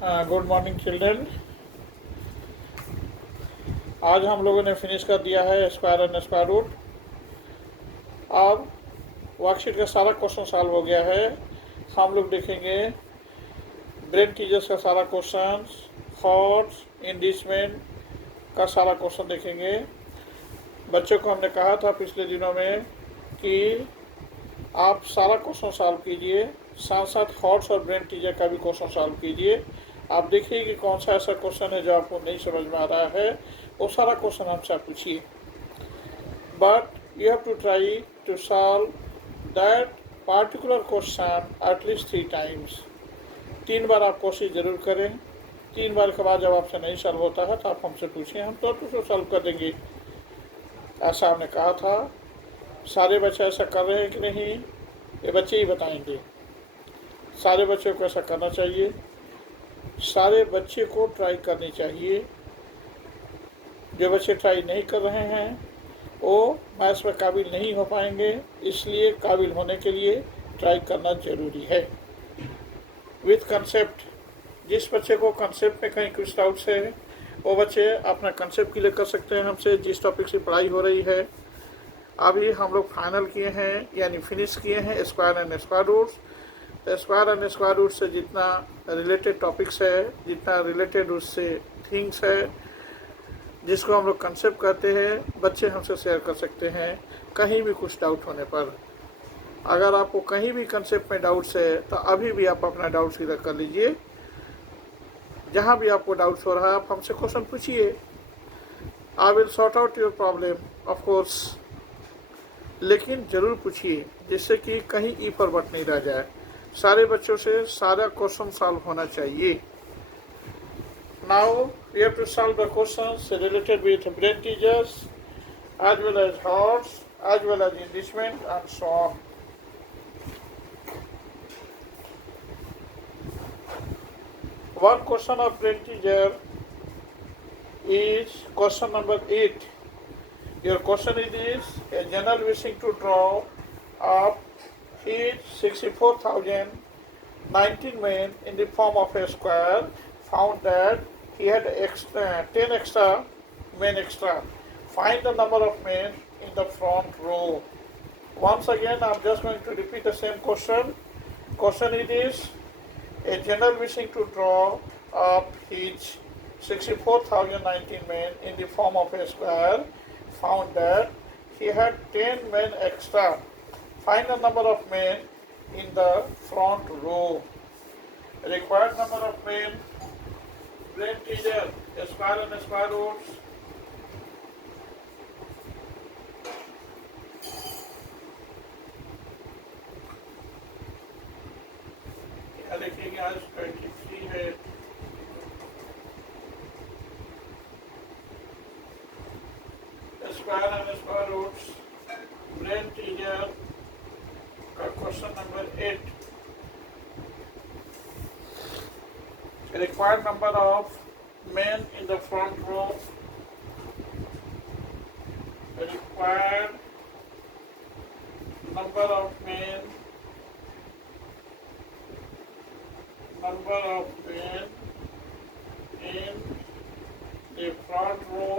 Good morning children. आज हम लोगों ने फिनिश कर दिया है स्क्वायर एंड स्क्वायर रूट। अब वर्कशीट का सारा क्वेश्चन सॉल्व हो गया है। हम लोग देखेंगे ब्रेन टीचर्स का सारा क्वेश्चन, थॉट्स, इंडिसमेंट का सारा क्वेश्चन देखेंगे। बच्चों को हमने कहा था पिछले दिनों में कि आप सारा क्वेश्चन सॉल्व कीजिए, साथ साथ थॉट्स और ब्रेन टीचर का भी क्वेश्चन सॉल्व कीजिए। आप देखिए कि कौन सा ऐसा क्वेश्चन है जो आपको नहीं समझ में आ रहा है, वो सारा क्वेश्चन हमसे आप पूछिए। But you have to try to solve that particular question at least 3 times. 3 बार आप कोशिश ज़रूर करें। 3 बार के बाद जब आपसे नहीं सॉल्व होता है तो आप हमसे पूछिए, हम तो उसको सॉल्व कर देंगे। ऐसा हमने कहा था। सारे बच्चे ऐसा कर रहे हैं कि नहीं, ये बच्चे ही बताएंगे। सारे बच्चों को ऐसा करना चाहिए, सारे बच्चे को ट्राई करनी चाहिए। जो बच्चे ट्राई नहीं कर रहे हैं वो मैथ्स में काबिल नहीं हो पाएंगे, इसलिए काबिल होने के लिए ट्राई करना ज़रूरी है। विथ कंसेप्ट, जिस बच्चे को कंसेप्ट में कहीं कुछ डाउट्स है वो बच्चे अपना कंसेप्ट क्लियर कर सकते हैं हमसे। जिस टॉपिक से पढ़ाई हो रही है अभी हम लोग फाइनल किए हैं, यानी फिनिश किए हैं स्क्वायर एंड स्क्वायर रूट्स। तो स्क्वायर एंड स्क्वायर रूट से जितना रिलेटेड टॉपिक्स है, जितना रिलेटेड उससे थिंग्स है, जिसको हम लोग कंसेप्ट कहते हैं, बच्चे हमसे शेयर कर सकते हैं कहीं भी कुछ डाउट होने पर। अगर आपको कहीं भी कंसेप्ट में डाउट्स है तो अभी भी आप अपना डाउट्स क्लियर कर लीजिए। जहाँ भी आपको डाउट्स हो रहा है आप हमसे क्वेश्चन पूछिए। I will sort out your problem of course, लेकिन ज़रूर पूछिए जिससे कि कहीं ई पर बट नहीं रह जाए। सारे बच्चों से सारा क्वेश्चन सॉल्व होना चाहिए। Now we have to solve the questions related with brain teasers as well as thoughts as well as enrichment and so on. One question of brain teaser is question number 8. Your question is this: a journal wishing to draw up his 64,019 men in the form of a square found that he had 10 extra men extra. Find the number of men in the front row. Once again, I'm just going to repeat the same question. Question it is: a general wishing to draw up his 64,019 men in the form of a square found that he had 10 men extra. Find the number of men in the front row. Required number of men, brain teaser, square and square roots. यहाँ लिखेंगे आज 23 है। Square and square roots, brain teaser का question number 8। Required number of men in the front row. Required number of men. Number of men in the front row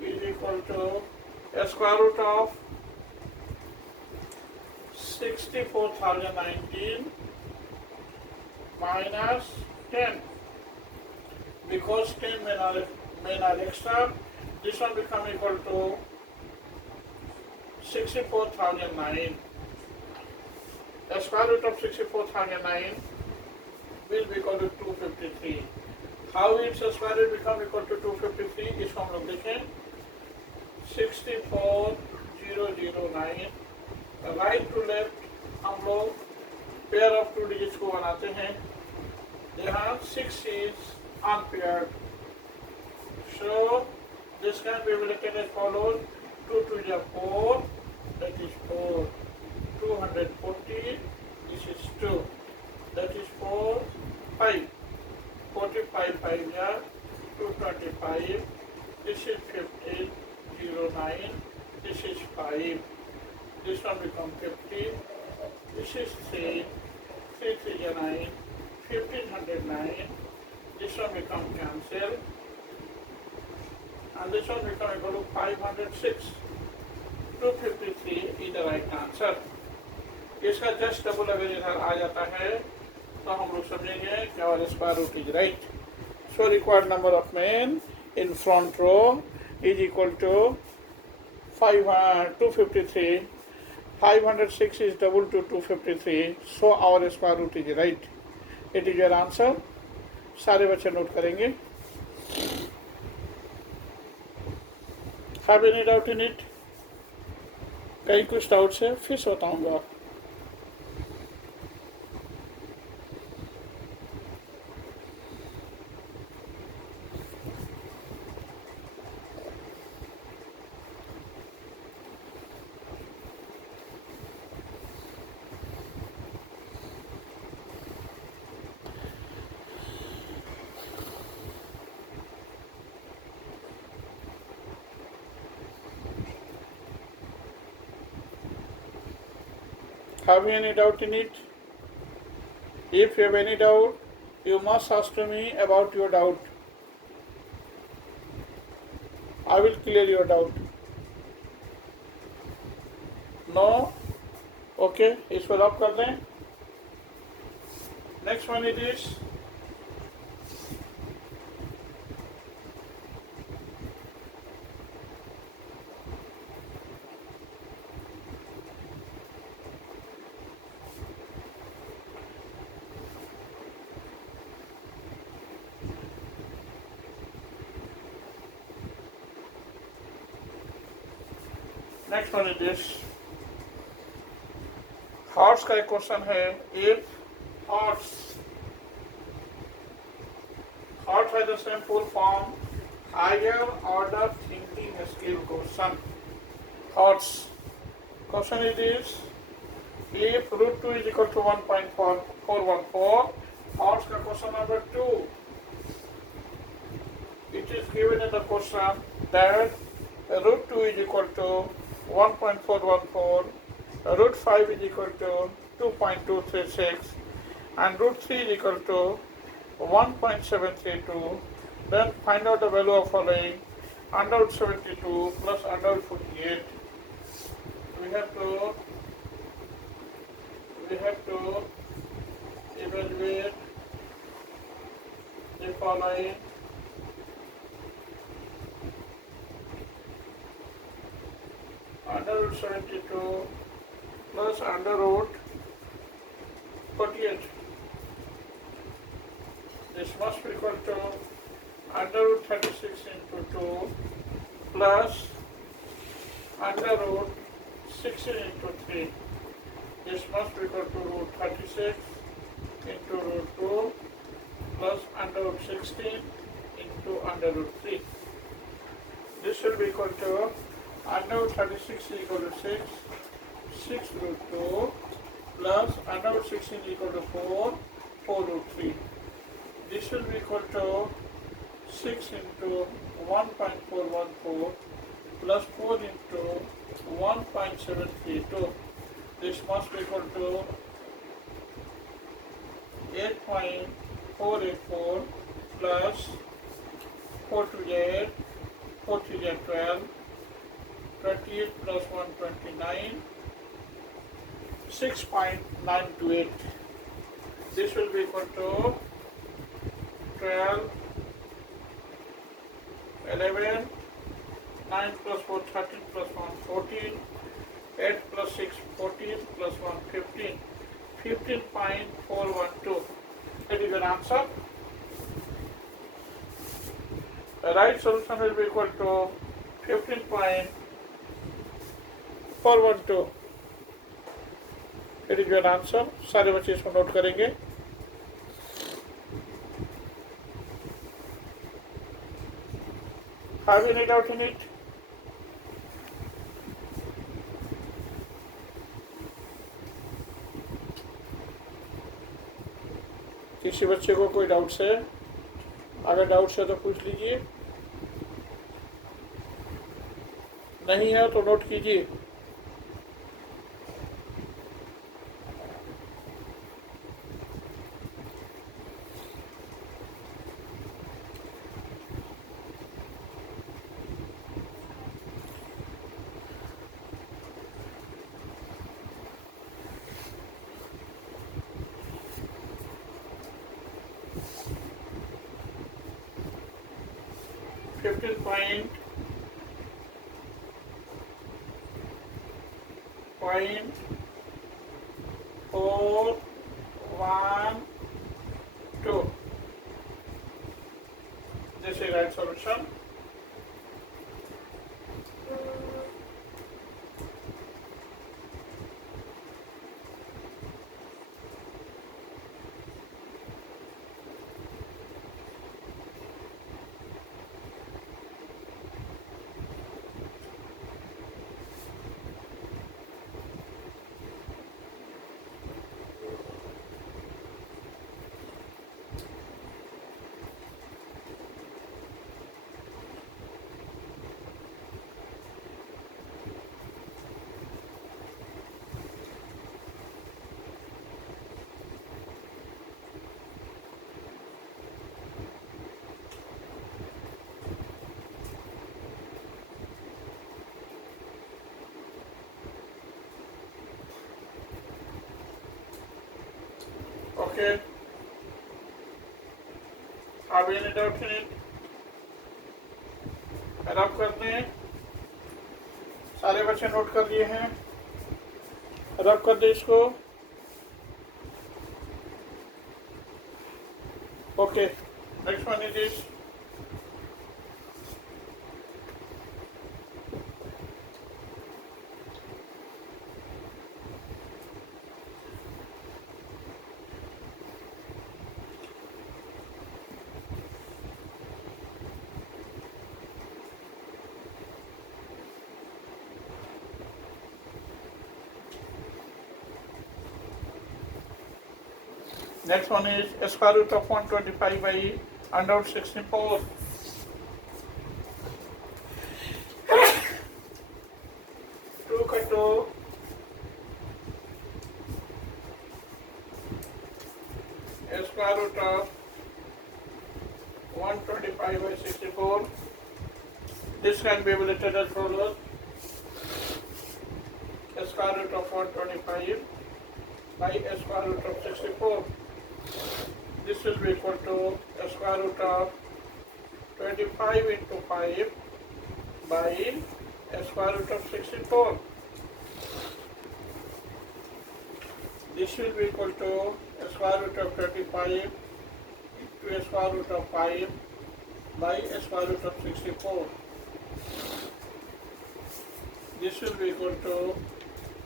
is equal to a square root of 64,019 minus 10. Because 10 men are extra, this one become equal to 64,009. The square root of 64,009 will be equal to 253. How its square root become equal to 253? इसको हम लोग देखें 64009। Right to left हम लोग pair of 2 digits को बनाते हैं। यहाँ 6 is unpaired, so this can be written as follows: 2 to the 4, that is 4. 240, this is 2, that is 4. 5, 45 5 yeah, 225, this is 1509, this is 5. This one become 50, this is 3, 3 3 are 9, 1509. This one become cancel, and this one become equal to 506. 253 is the right answer. इसका just double अगर इधर आ जाता है तो हम लोग समझेंगे कि our square root is right. So required number of men in front row is equal to 253. 506 is double to 253. So our square root is right. It is your answer. सारे बच्चे नोट करेंगे. Have any doubt in it? कहीं कुछ doubts है फिर बताऊंगा. Have you any doubt in it? If you have any doubt, you must ask to me about your doubt. I will clear your doubt. No? Okay, इसको lock कर दें. Next one it is next one it is हॉर्स का एक question है. If हॉर्स है the same full form higher order thinking skill question. हॉर्स question it is if root 2 is equal to 1.414. How's the question number 2? It is given in the question that root 2 is equal to 1.414, root 5 is equal to 2.236, and root 3 is equal to 1.732. Then find out the value of following: under root 72 plus under root 48. We have to evaluate the following: under root 72 plus under root 48. This must be equal to under root 36 into 2 plus under root 16 into 3. This must be equal to root 36 into root 2 plus under root 16 into under root 3. This will be equal to under root 36 is equal to 6, 6 root 2 plus under root 16 is equal to 4, 4 root 3. This will be equal to 6 into 1.414 plus 4 into 1.732. This must be equal to 8.484 plus 4 to the 8, 4 to the 12, 28 plus 129, 6.928. This will be equal to 12, 11, 9 plus 4, 13 plus 1, 14, 8 plus 6, 14 plus 1, 15, 15.412. That is your answer. The right solution will be equal to 15.412. That is your answer. सारे बच्चे इसको note करेंगे. Have you any doubt in it? किसी बच्चे को कोई doubts है? अगर डाउट्स है तो पूछ लीजिए. नहीं है तो नोट कीजिए. 15.412. This is right solution. Okay. Have any doubt in it? रब करते हैं, सारे बच्चे नोट कर लिए हैं, रब कर दे इसको. Okay, next one it is next one is square root of 125 by under root 64. Two kato square root of 125 by 64. This can be written as follows: square root of 125 by square root of 64. This will be equal to square root of 25 into 5 by square root of 64. This will be equal to square root of 25 into square root of 5 by square root of 64. This will be equal to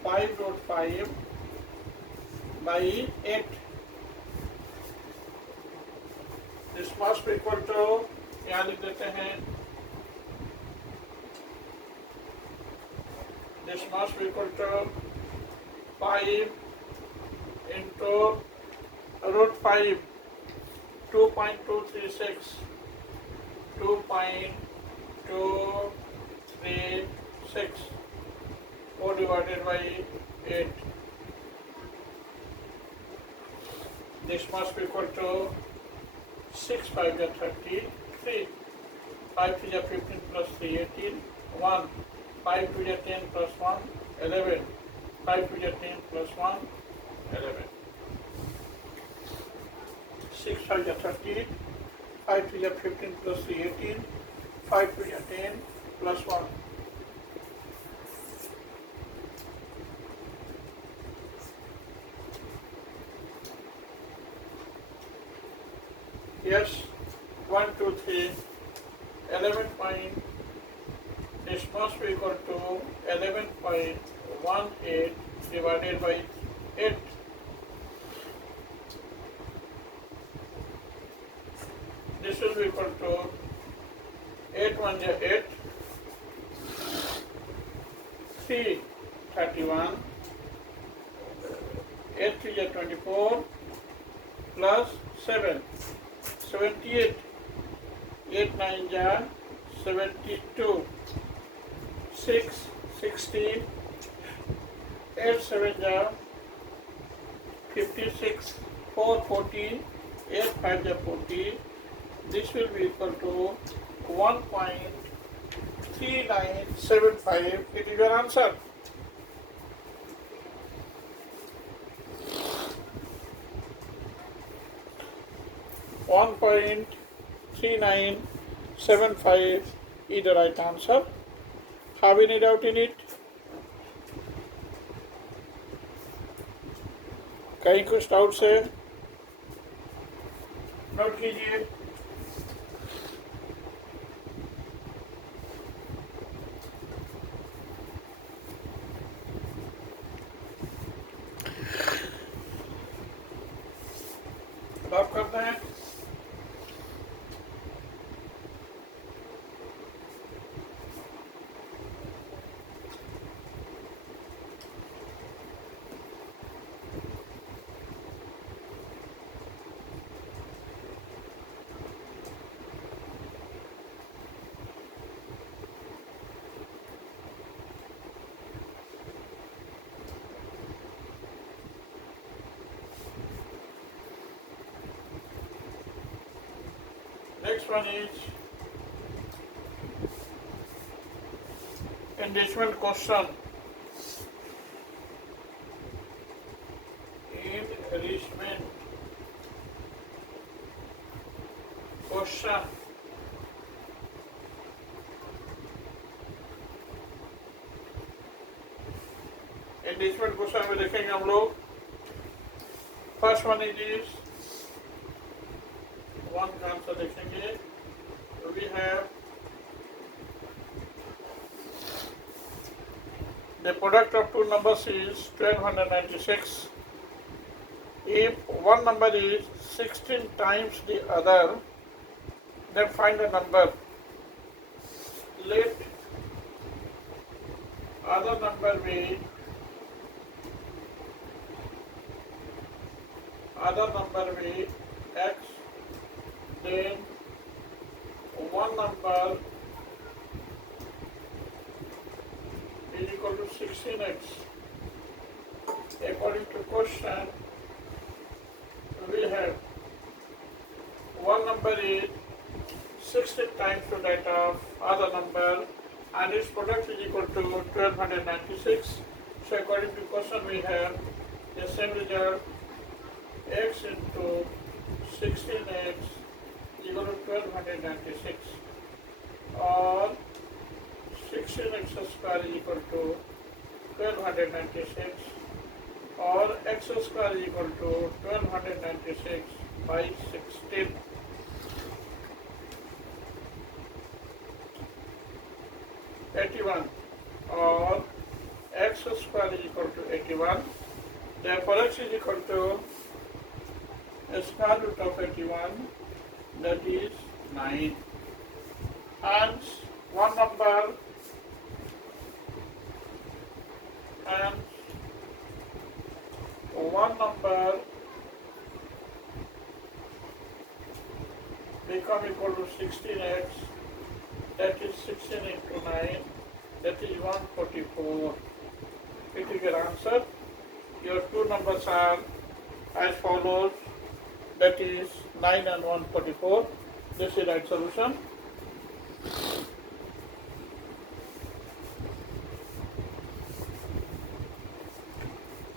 5 root 5 by 8. This must be equal to, यहाँ लिख देते हैं, this must be equal to 5 into root 5, 2.236, 2.236, 4 divided by 8. This must be equal to 6 5 is 33, 5 3 is 15 plus 3 18, 1, 5 2 is 10 plus 1 11, 5 2 is 10 plus 1 11, 6 5 is 30, 5 3 is 15 plus 3 18, 5 2 is 10 plus 1. Yes, 1 2 3, 11 point, this must be equal to 11.18 divided by 8. This will be equal to 8 1 is 8, 3 31, 8 3 is 24 plus 7. 78, 8 9 is 72, 6 60, 8 7 is 56, 4 40, 8 5 is 40. This will be equal to 1.3975. It is your answer. 1.3975 is the right answer. Have any doubt in it? कहीं कुछ doubt है? Note कीजिए. Lock करते हैं. Next one is enrichment question. Enrichment question. enrichment question में देखेंगे हम लोग. फर्स्ट वन इज वन का आंसर देखेंगे. We have the product of two numbers is 1296. If one number is 16 times the other, then find the number. Let other number be x, then one number is equal to 16x. According to question, we have one number is 16 times the that of other number and its product is equal to 1296. So according to question, we have the same result. X into 16x equal to 1296, or 16x square is equal to 1296, or x square is equal to 1296 by 16. or x square is equal to 81. Therefore x is equal to square root of 81, that is 9. And one number become equal to 16x, that is 16 into 9, that is 144. It is your answer. Your two numbers are as follows, that is 9 and 144. This is right solution.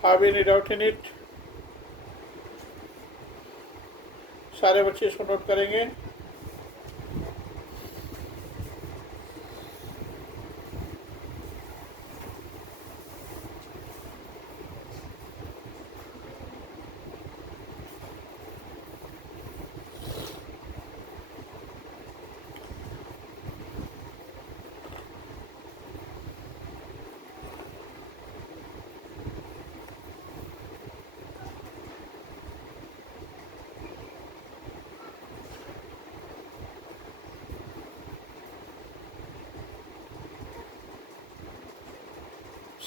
Have any doubt in it? सारे बच्चे इसको note करेंगे.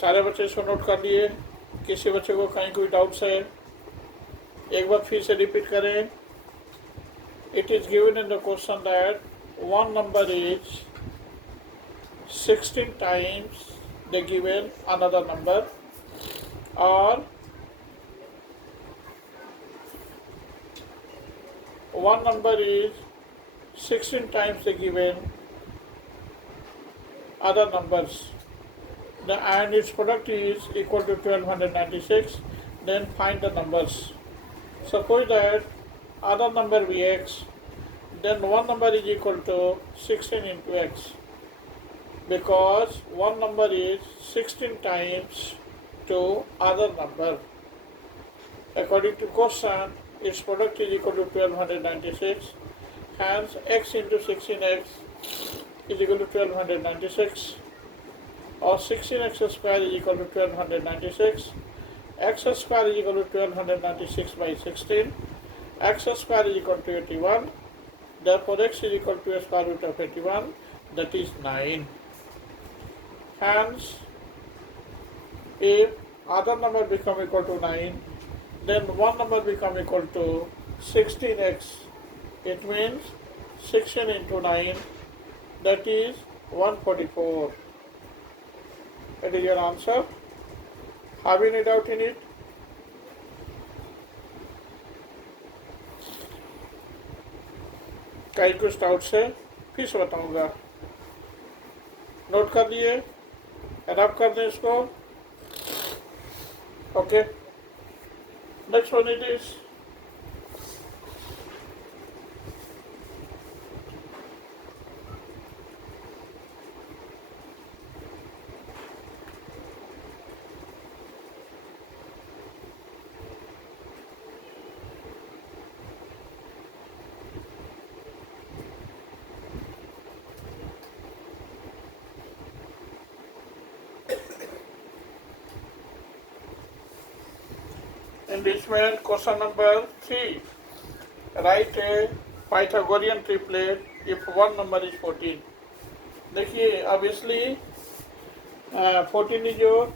सारे बच्चे इसको note कर लिए. किसी बच्चे को कहीं कोई डाउट्स है, एक बार फिर से रिपीट करें. It is given in the question that one number is 16 times the given another number, or one number is 16 times the given other numbers, and its product is equal to 1296. Then find the numbers. Suppose that other number be x, then one number is equal to 16 into x. because one number is 16 times to other number. According to question, its product is equal to 1296. Hence, x into 16x is equal to 1296, or 16x square is equal to 1296. X square is equal to 1296 by 16. X square is equal to 81. Therefore, x is equal to a square root of 81, that is 9. Hence, if other number become equal to 9, then one number become equal to 16x. It means 16 into 9, that is 144. That is your answer. Have you any doubt in it? कई कुछ doubt से फिर से बताऊंगा. Note कर लिए, adopt कर दें इसको. Okay, next one it is enrichment. Question number 3. Write a Pythagorean triplet if one number is 14. देखिए, obviously 14 is your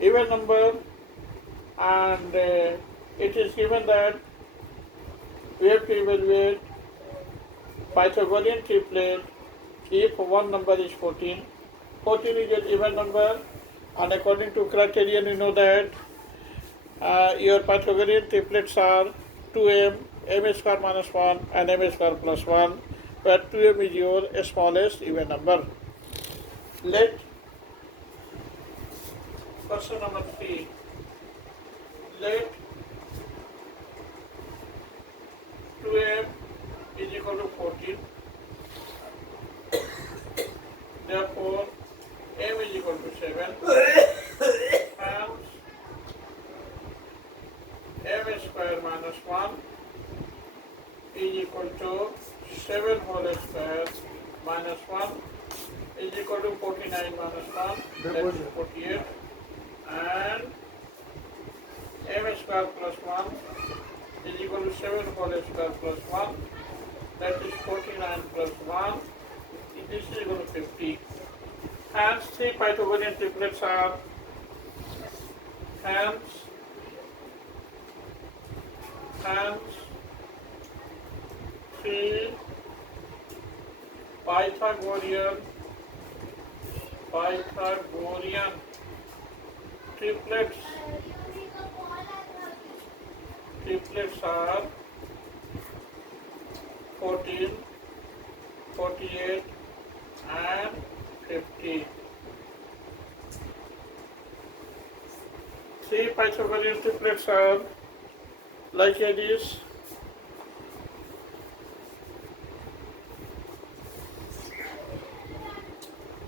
even number, and it is given that we have to evaluate Pythagorean triplet if one number is 14. 14 is an even number, and according to criterion you know that your Pythagorean triplets are 2m, m square minus 1 and m square plus 1, where 2m is your smallest even number. Let question number 3. Let 2m is equal to 14. Therefore, m is equal to 7. And m square minus 1 is equal to 7 whole square minus 1 is equal to 49 minus 1, that is 48. And m square plus 1 is equal to 7 whole square plus 1, that is 49 plus 1, this is equal to 50. Hence, 3 Pythagorean triplets are hence 3 Pythagorean triplets are 14, 48 and 50. 3 Pythagorean triplets are like this.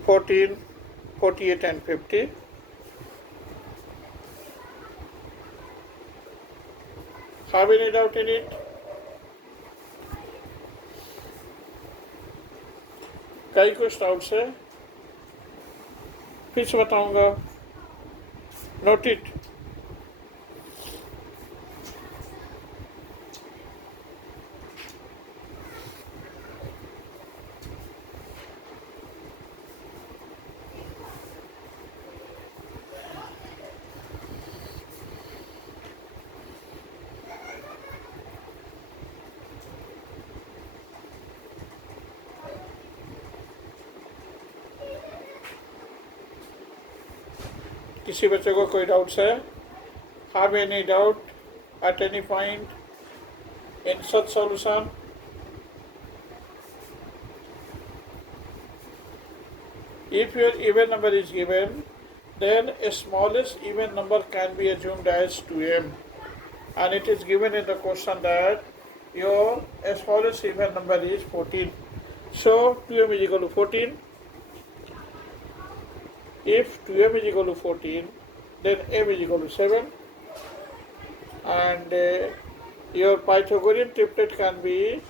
(14, 48 and 50). Have any doubt in it? कई कुछ doubts है, फिर से बताऊंगा. Note it. किसी बच्चे को कोई डाउट्स है? Have any doubt at any point in such solution? If your even number is given, then a smallest even number can be assumed as 2m, and it is given in the question that your smallest even number is 14. So 2m is equal to 14. If 2m is equal to 14, then m is equal to 7, and your Pythagorean triplet can be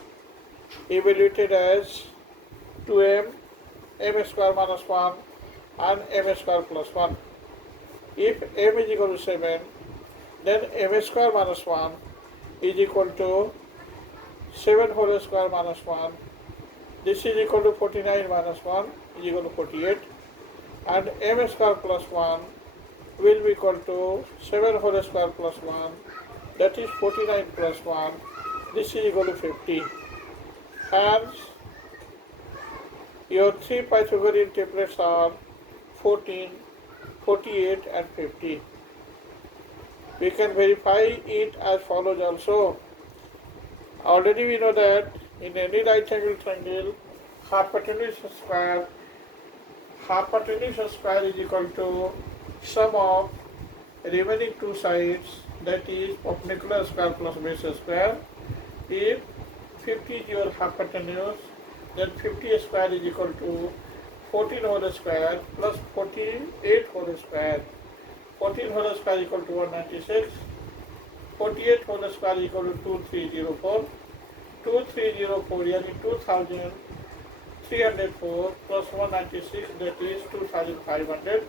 evaluated as 2m, m square minus 1, and m square plus 1. If m is equal to 7, then m square minus 1 is equal to 7 whole square minus 1. This is equal to 49 minus 1 is equal to 48, and m square plus 1 will be equal to 7 whole square plus 1, that is 49 plus 1. This is equal to 50. Hence, your three Pythagorean triplets are 14, 48 and 50. We can verify it as follows also. Already we know that in any right angle triangle, hypotenuse square is equal to sum of remaining two sides, that is perpendicular square plus base square. If 50 is your hypotenuse, then 50 square is equal to 14 whole square plus 48 whole square. 14 whole square is equal to 196. 48 whole square is equal to 2304. 2304 yani 2304 plus 196, that is 2500,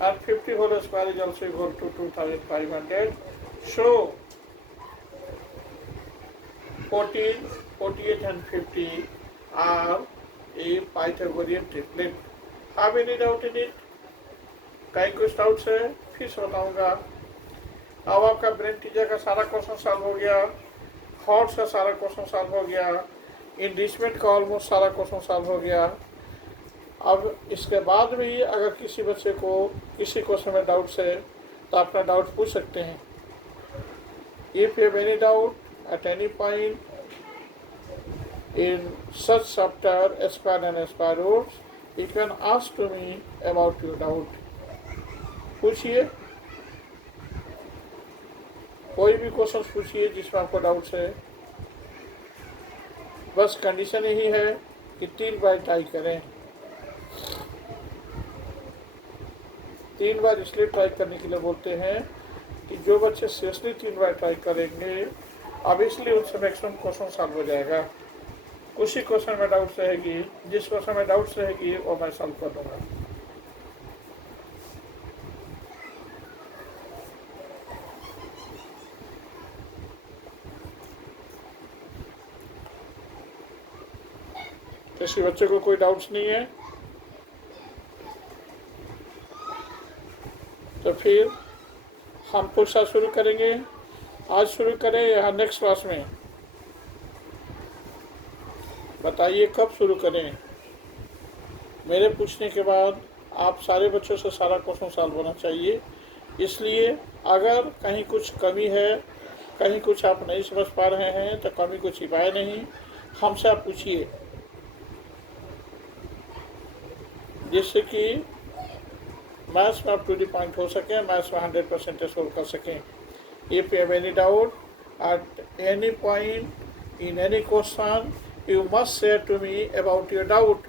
and 50 whole square is also equal to 2500. So 14, 48 and 50 are a Pythagorean triplet. Have any doubt in it? कहीं कुछ doubts है फिर से बताऊंगा. अब आपका brain teacher का सारा क्वेश्चन सॉल्व हो गया, हॉट्स का सारा क्वेश्चन सॉल्व हो गया, इंडिसमेंट का ऑलमोस्ट सारा क्वेश्चन सॉल्व हो गया. अब इसके बाद भी अगर किसी बच्चे को किसी क्वेश्चन में डाउट्स है तो अपना डाउट पूछ सकते हैं. If you have any doubt at any point in such chapter square and square roots, you can ask to me about your doubt. पूछिए, कोई भी क्वेश्चन पूछिए जिसमें आपको डाउट्स है. बस कंडीशन यही है कि 3 बार ट्राई करें. 3 बार इसलिए ट्राई करने के लिए बोलते हैं कि जो बच्चे सीरियसली 3 बार ट्राई करेंगे ऑब्वियसली उनसे मैक्सिमम क्वेश्चन सॉल्व हो जाएगा. कुछ ही क्वेश्चन में डाउट्स रहेगी, जिस क्वेश्चन में डाउट्स रहेगी वो मैं सॉल्व कर दूंगा. किसी बच्चे को कोई डाउट्स नहीं है तो फिर हम पूछना शुरू करेंगे. आज शुरू करें या नेक्स्ट क्लास में? बताइए कब शुरू करें. मेरे पूछने के बाद आप सारे बच्चों से सारा क्वेश्चन सॉल्व होना चाहिए. इसलिए अगर कहीं कुछ कमी है, कहीं कुछ आप नहीं समझ पा रहे हैं तो कमी को छिपाए नहीं, हमसे आप पूछिए, जिससे कि मैथ्स में आप टू द पॉइंट हो सकें, मैथ्स में 100% सोल्व कर सकें. If you have any doubt at any point in any question, you must say to me about your doubt.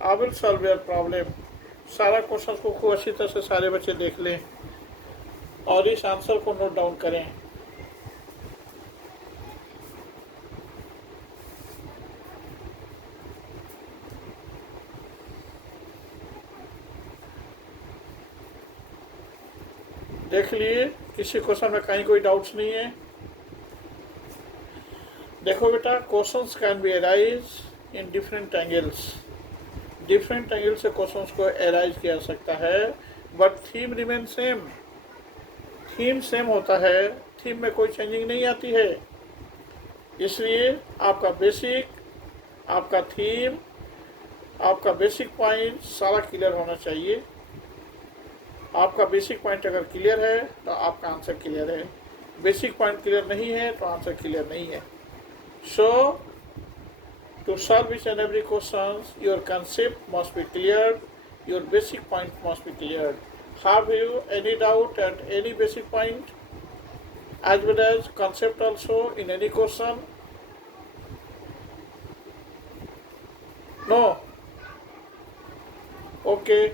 I will solve your problem. सारा क्वेश्चन को खूब अच्छी तरह से सारे बच्चे देख लें और इस आंसर को नोट डाउन करें. देख लिए किसी क्वेश्चन में कहीं कोई डाउट्स नहीं है. देखो बेटा, questions can be arise in different angles. Different angle से क्वेश्चंस को अराइज किया जा सकता है, but theme remain same. Theme same होता है, थीम में कोई चेंजिंग नहीं आती है. इसलिए आपका बेसिक, आपका थीम, आपका बेसिक पॉइंट सारा क्लियर होना चाहिए. आपका बेसिक पॉइंट अगर क्लियर है तो आपका आंसर क्लियर है. बेसिक पॉइंट क्लियर नहीं है तो आंसर क्लियर नहीं है. So to solve each and every questions, your concept must be cleared, your basic point must be cleared. Have you any doubt at any basic point as well as concept also in any question? No? Okay.